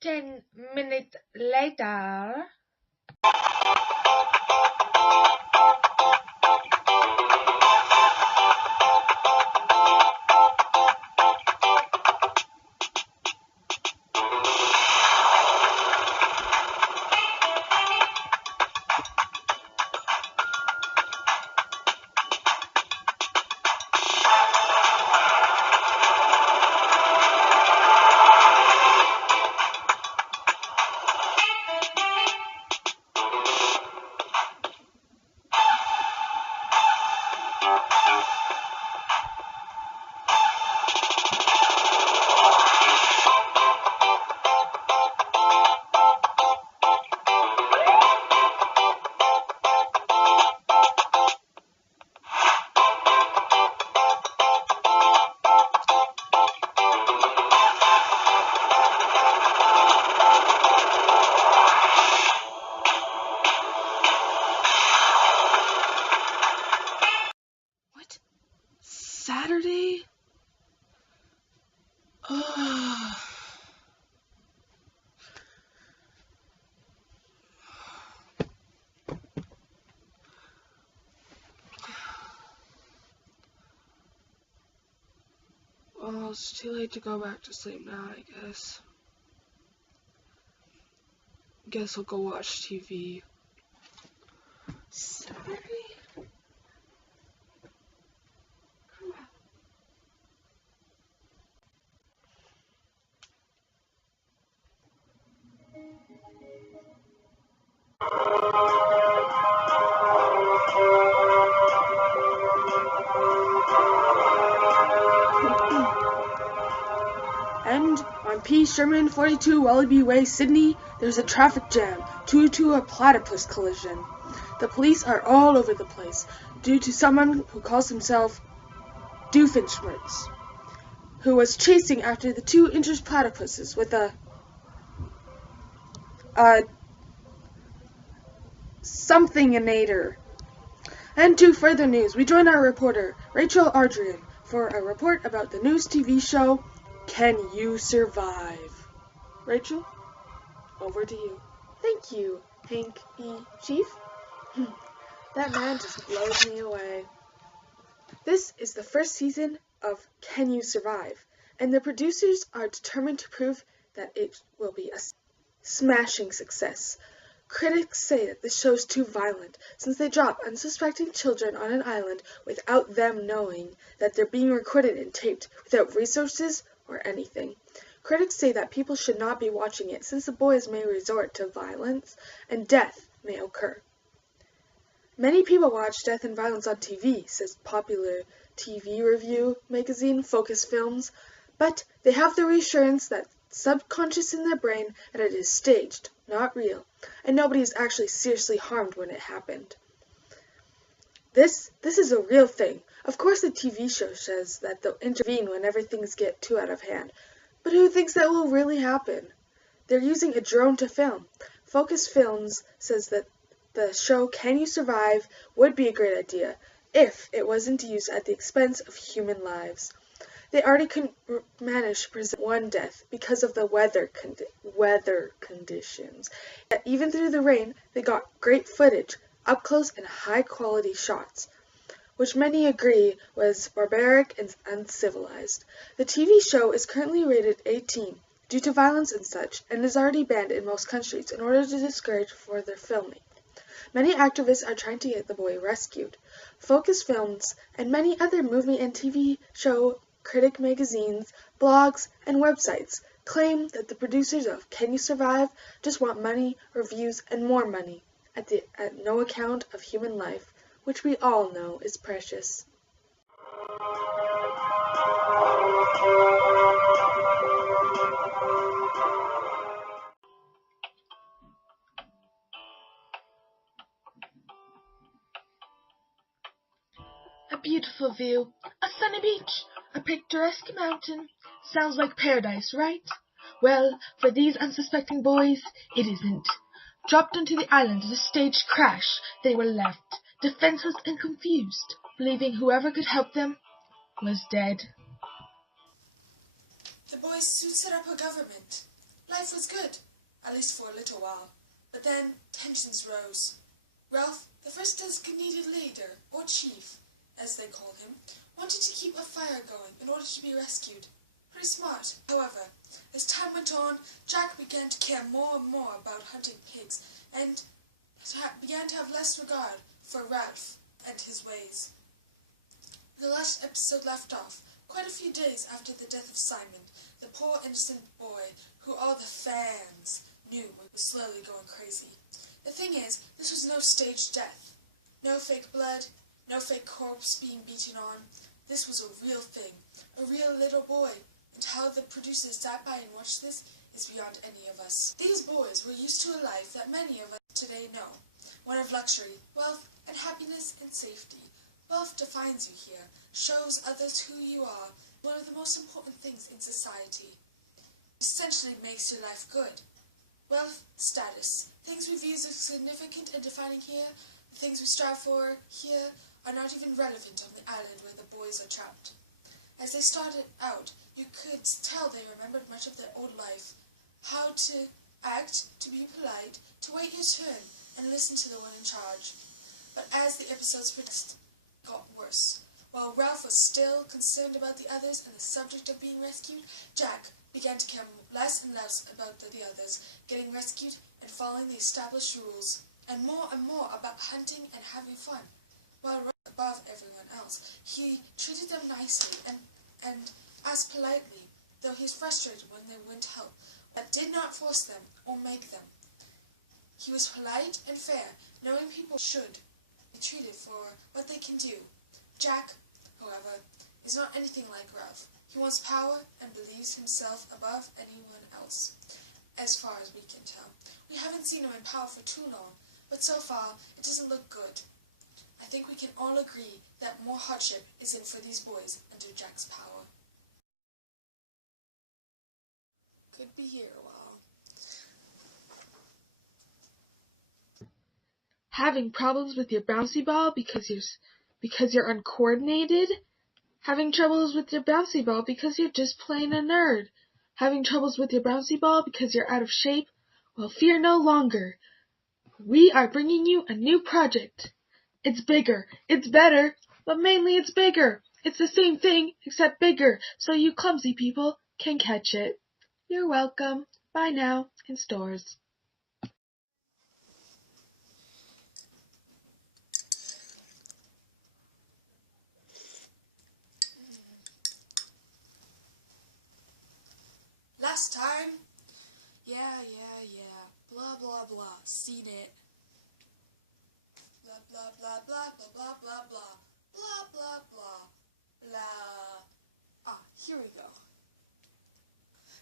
10 minutes later. Saturday? Well, it's too late to go back to sleep now, I guess. Guess I'll go watch TV. Saturday? And on P. Sherman 42 Wallaby Way, Sydney, there's a traffic jam due to a platypus collision. The police are all over the place due to someone who calls himself Doofenshmirtz, who was chasing after the two injured platypuses with a something-inator. And to further news, we join our reporter, Raquel for a report about the news TV show, Can You Survive? Rachel, over to you. Thank you, Hank E. Chief. That man just blows me away. This is the first season of Can You Survive? And the producers are determined to prove that it will be a smashing success. Critics say that the show is too violent, since they drop unsuspecting children on an island without them knowing that they're being recorded and taped, without resources or anything. Critics say that people should not be watching it, since the boys may resort to violence and death may occur. Many people watch death and violence on TV, says popular TV review magazine Focus Films, but they have the reassurance that subconscious in their brain that it is staged, not real, and nobody is actually seriously harmed when it happened. This is a real thing. Of course the TV show says that they'll intervene whenever things get too out of hand, but who thinks that will really happen? They're using a drone to film. Focus Films says that the show Can You Survive would be a great idea if it wasn't used at the expense of human lives. They already managed to present one death because of the weather conditions. Yet even through the rain, they got great footage, up close and high quality shots, which many agree was barbaric and uncivilized. The TV show is currently rated 18 due to violence and such, and is already banned in most countries in order to discourage further filming. Many activists are trying to get the boy rescued. Focus Films and many other movie and TV show critic magazines, blogs, and websites claim that the producers of Can You Survive just want money, reviews, and more money, at no account of human life, which we all know is precious. A beautiful view, a sunny beach, a picturesque mountain. Sounds like paradise, right? Well, for these unsuspecting boys, it isn't. Dropped onto the island in a staged crash, they were left, defenseless and confused, believing whoever could help them was dead. The boys soon set up a government, Life was good, at least for a little while, but then tensions rose. Ralph, the first designated leader, or chief, as they call him, wanted to keep a fire going in order to be rescued. Pretty smart. However, as time went on, Jack began to care more and more about hunting pigs, and began to have less regard for Ralph and his ways. The last episode left off quite a few days after the death of Simon, the poor innocent boy who all the fans knew was slowly going crazy. The thing is, this was no staged death. No fake blood, no fake corpse being beaten on. This was a real thing, a real little boy, and how the producers sat by and watched this is beyond any of us. These boys were used to a life that many of us today know, one of luxury, wealth, and happiness and safety. Wealth defines you here, shows others who you are, one of the most important things in society. It essentially makes your life good. Wealth, status, things we view as significant and defining here, the things we strive for here, are not even relevant on the island where the boys are trapped. As they started out, you could tell they remembered much of their old life, how to act, to be polite, to wait your turn, and listen to the one in charge. But as the episodes progressed, it got worse. While Ralph was still concerned about the others and the subject of being rescued, Jack began to care less and less about the others, getting rescued and following the established rules, and more about hunting and having fun. While Ralph was above everyone else, he treated them nicely and asked politely, though he was frustrated when they wouldn't help, but did not force them or make them. He was polite and fair, knowing people should be treated for what they can do. Jack, however, is not anything like Ralph. He wants power and believes himself above anyone else, as far as we can tell. We haven't seen him in power for too long, but so far it doesn't look good. I think we can all agree that more hardship is in for these boys under Jack's power. Could be here a while. Having problems with your bouncy ball because you're uncoordinated? Having troubles with your bouncy ball because you're just plain a nerd? Having troubles with your bouncy ball because you're out of shape? Well, fear no longer. We are bringing you a new project. It's bigger, it's better, but mainly it's bigger. It's the same thing, except bigger, so you clumsy people can catch it. You're welcome. Bye now, in stores. Last time? Yeah. Blah, blah, blah. Seen it. Blah, blah, blah, blah, blah, blah, blah, blah. Blah, blah, blah. Blah. Here we go.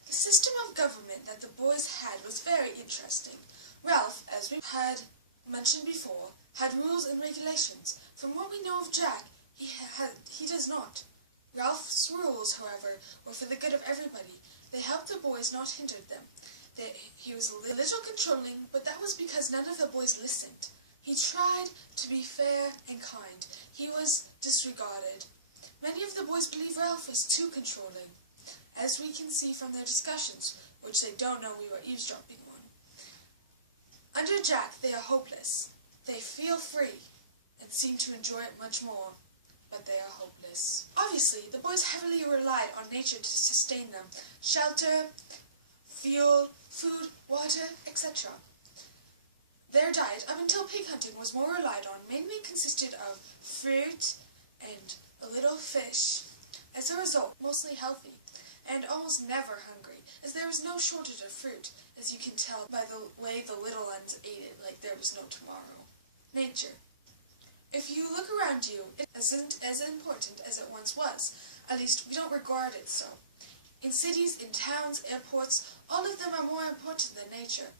The system of government that the boys had was very interesting. Ralph, as we had mentioned before, had rules and regulations. From what we know of Jack, he does not. Ralph's rules, however, were for the good of everybody. They helped the boys, not hindered them. He was a little controlling, but that was because none of the boys listened. He tried to be fair and kind. He was disregarded. Many of the boys believe Ralph was too controlling, as we can see from their discussions, which they don't know we were eavesdropping on. Under Jack, they are hopeless. They feel free and seem to enjoy it much more, but they are hopeless. Obviously, the boys heavily relied on nature to sustain them. Shelter, fuel, food, water, etc. Their diet, up until pig hunting, was more relied on, mainly consisted of fruit and a little fish. As a result, mostly healthy, and almost never hungry, as there was no shortage of fruit, as you can tell by the way the little ones ate it like there was no tomorrow. Nature. If you look around you, it isn't as important as it once was. At least we don't regard it so. In cities, in towns, airports, all of them are more important than nature,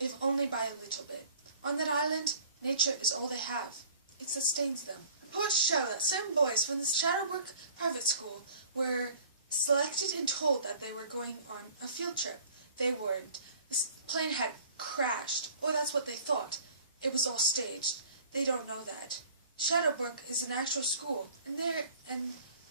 if only by a little bit. On that island, nature is all they have. It sustains them. Reports show that some boys from the Shadowbrook private school were selected and told that they were going on a field trip. They weren't. This plane had crashed, or that's what they thought. It was all staged. They don't know that. Shadowbrook is an actual school, and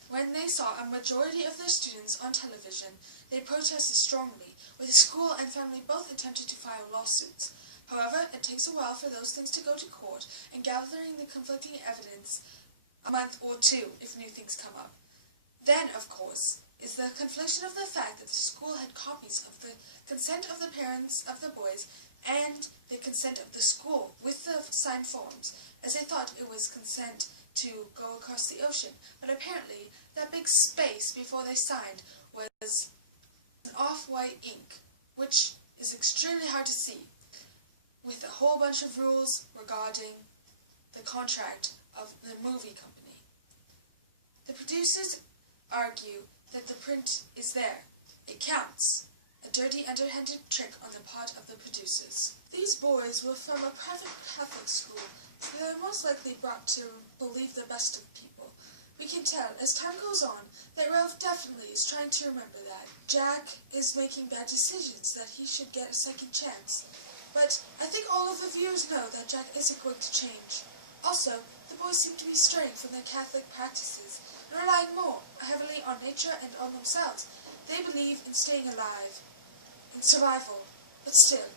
When they saw a majority of their students on television, they protested strongly, with the school and family both attempting to file lawsuits. However, it takes a while for those things to go to court, and gathering the conflicting evidence a month or two if new things come up. Then, of course, is the confliction of the fact that the school had copies of the consent of the parents of the boys and the consent of the school with the signed forms, as they thought it was consent to go across the ocean. But apparently, that big space before they signed was an off-white ink, which is extremely hard to see, with a whole bunch of rules regarding the contract of the movie company. The producers argue that the print is there. It counts. A dirty, underhanded trick on the part of the producers. These boys were from a private Catholic school, so they are most likely brought to believe the best of people. We can tell, as time goes on, that Ralph definitely is trying to remember that. Jack is making bad decisions, that he should get a second chance. But I think all of the viewers know that Jack isn't going to change. Also, the boys seem to be straying from their Catholic practices and relying more heavily on nature and on themselves. They believe in staying alive, in survival, but still,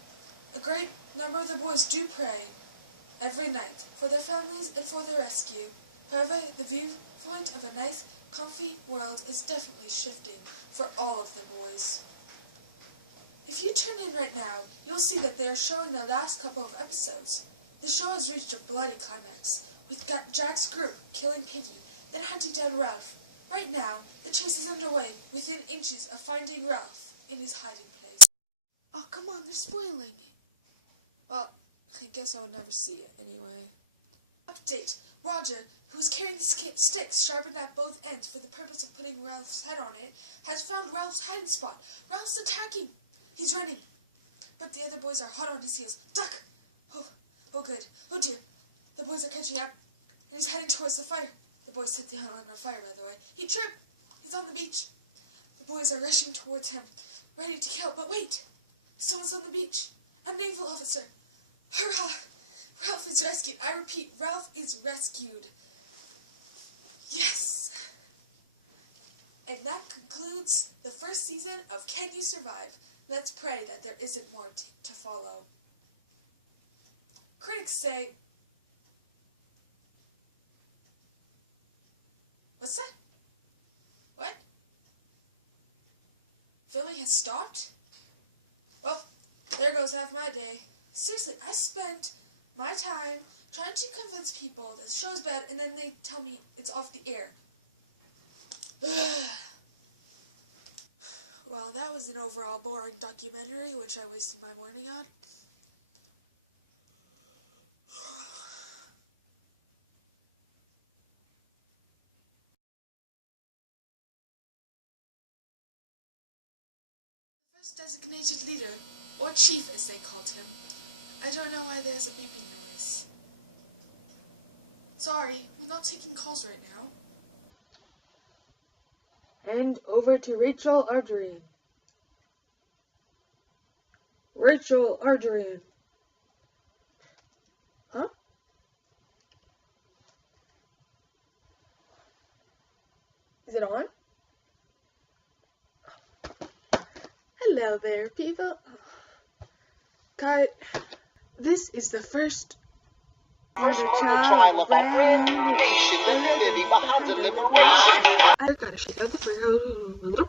a great number of the boys do pray every night for their families and for their rescue. However, the viewpoint of a nice, comfy world is definitely shifting for all of the boys. If you tune in right now, you'll see that they are showing the last couple of episodes. The show has reached a bloody climax, with Jack's group killing Piggy, then hunting down Ralph. Right now, the chase is underway, within inches of finding Ralph in his hiding place. Oh, come on, they're spoiling it. Well, I guess I'll never see it anyway. Update. Roger, who is carrying sticks sharpened at both ends for the purpose of putting Ralph's head on it, has found Ralph's hiding spot. Ralph's attacking. He's running. But the other boys are hot on his heels. Duck! Oh good. Oh dear. The boys are catching up, and he's heading towards the fire. The boys set the island on fire, by the way. He tripped. He's on the beach. The boys are rushing towards him, ready to kill. But wait! Someone's on the beach. A naval officer. Hurrah! Ralph is rescued. I repeat, Ralph is rescued. Yes! And that concludes the first season of Can You Survive? Let's pray that there isn't more to follow. Critics say... What's that? What? Filming has stopped? Well, there goes half my day. Seriously, I spent my time trying to convince people that the show's bad, and then they tell me it's off the air. Well, that was an overall boring documentary, which I wasted my morning on. The first designated leader, or chief as they called him. I don't know why there's a beeping noise. Sorry, I'm not taking calls right now. And over to Rachel Ardrian. Rachel Ardrian. Huh? Is it on? Hello there, people. Cut. This is the first trial of our brand new nation, the unity behind deliberation. I gotta shake out the